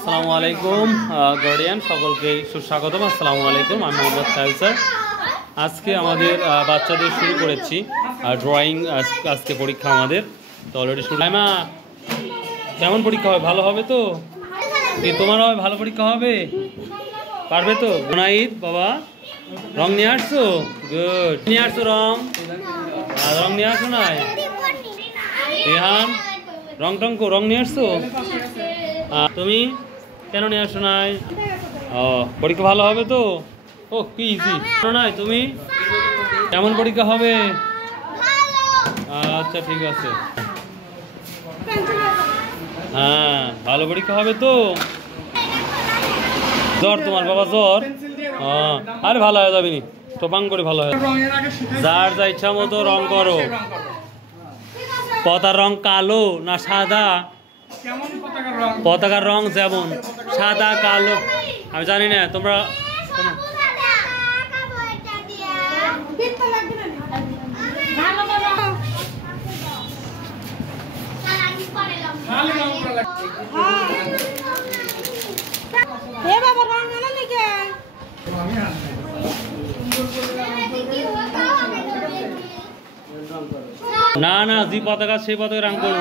আসসালামু আলাইকুম গার্ডিয়ান সকলকে সুস্বাগতম। আসসালামু আলাইকুম, আমি মোহাম্মদ সাহেল স্যার। আজকে আমাদের বাচ্চাদের শুরু করেছি ড্রয়িং। আজকে পরীক্ষা আমাদের তো অলরেডি শুরু। মা কেমন পরীক্ষা হবে? ভালো হবে তো? তোমার হবে ভালো পরীক্ষা হবে? পারবে তো? গুনাইদ বাবা রং নিয়ে আসছো? গুড। নিয়ে আসছো রং? রং নিয়ে আসো নাই? রেহান রং টঙ্ক রং নিয়ে আসছো? তুমি কেন নিয়ে আসো নাই? ও পরীক্ষা ভালো হবে তো? ও কি ইজি নাই? তুমি কেমন পরীক্ষা হবে? আচ্ছা ঠিক আছে, হ্যাঁ ভালো পরীক্ষা হবে তো? জ্বর তোমার বাবা? জ্বর? আরে ভালো হয়ে যাবে নি, টোপাং করে ভালো হয়ে যার যা ইচ্ছা মতো রং করো। পতাকার রং কালো না সাদা? পতাকার রং যেমন সাদা কালো আমি জানি না, তোমরা না না যে পতাকা সেই পতাকা রং করো।